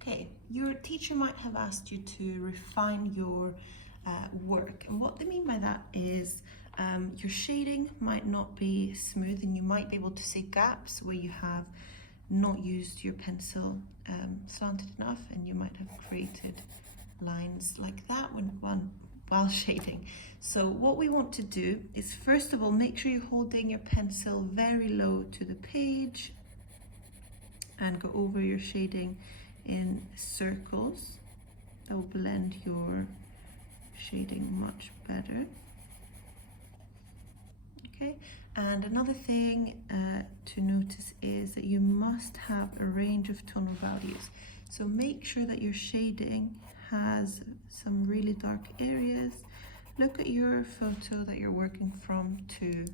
Okay, your teacher might have asked you to refine your work, and what they mean by that is your shading might not be smooth, and you might be able to see gaps where you have not used your pencil slanted enough, and you might have created lines like that while shading. So what we want to do is, first of all, make sure you're holding your pencil very low to the page and go over your shading in circles. That will blend your shading much better. Okay, and another thing to notice is that you must have a range of tonal values. So make sure that your shading has some really dark areas. Look at your photo that you're working from to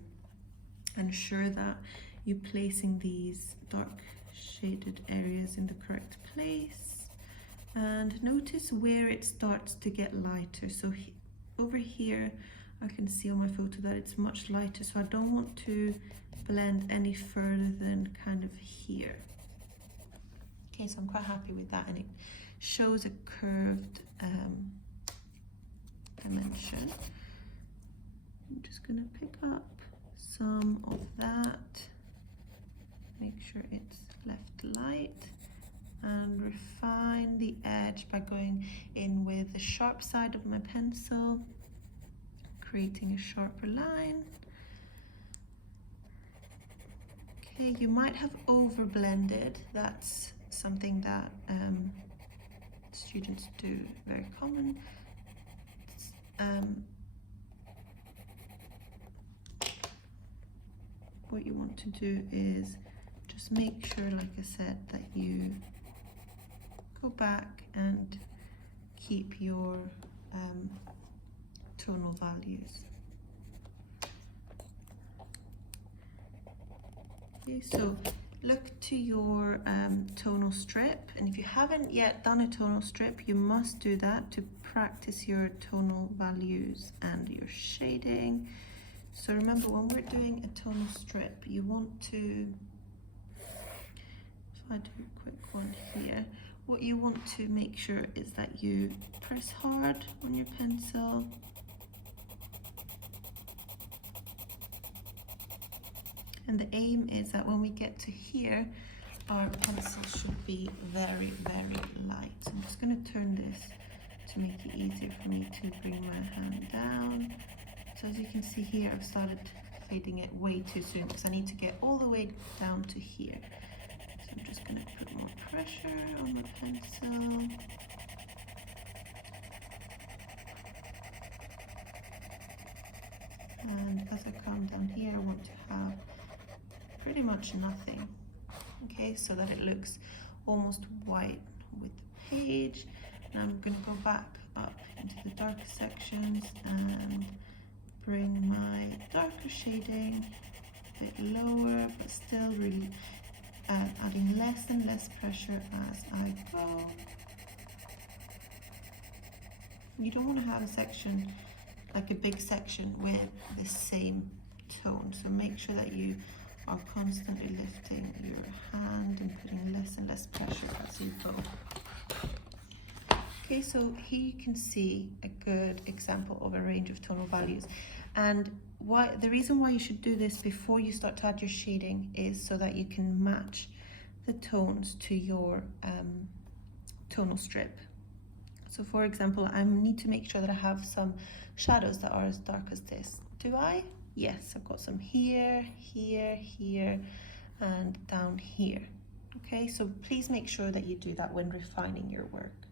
ensure that you're placing these dark shaded areas in the correct place, and notice where it starts to get lighter. So over here I can see on my photo that it's much lighter, so I don't want to blend any further than kind of here. Okay, so I'm quite happy with that, and it shows a curved dimension. I'm just going to pick up some of that, make sure it's left light, and refine the edge by going in with the sharp side of my pencil, creating a sharper line. Okay, you might have over blended. That's something that students do, very common. What you want to do is just make sure, like I said, that you go back and keep your tonal values. Okay, so look to your tonal strip, and if you haven't yet done a tonal strip, you must do that to practice your tonal values and your shading. So remember, when we're doing a tonal strip, you want to, if I do a quick one here, what you want to make sure is that you press hard on your pencil. And the aim is that when we get to here, our pencil should be very, very light. So I'm just going to turn this to make it easier for me to bring my hand down. So as you can see here, I've started fading it way too soon because I need to get all the way down to here. So I'm just going to put more pressure on the pencil. And as I come down here, I want to have pretty much nothing. Okay, so that it looks almost white with the page. And I'm going to go back up into the darker sections and bring my darker shading a bit lower, but still really adding less and less pressure as I go. You don't want to have a section, like a big section with the same tone, so make sure that you are constantly lifting your hand and putting less and less pressure as you go. Okay, so here you can see a good example of a range of tonal values. And the reason why you should do this before you start to add your shading is so that you can match the tones to your tonal strip. So for example, I need to make sure that I have some shadows that are as dark as this. Do I? Yes, I've got some here, here, here, and down here. Okay, so please make sure that you do that when refining your work.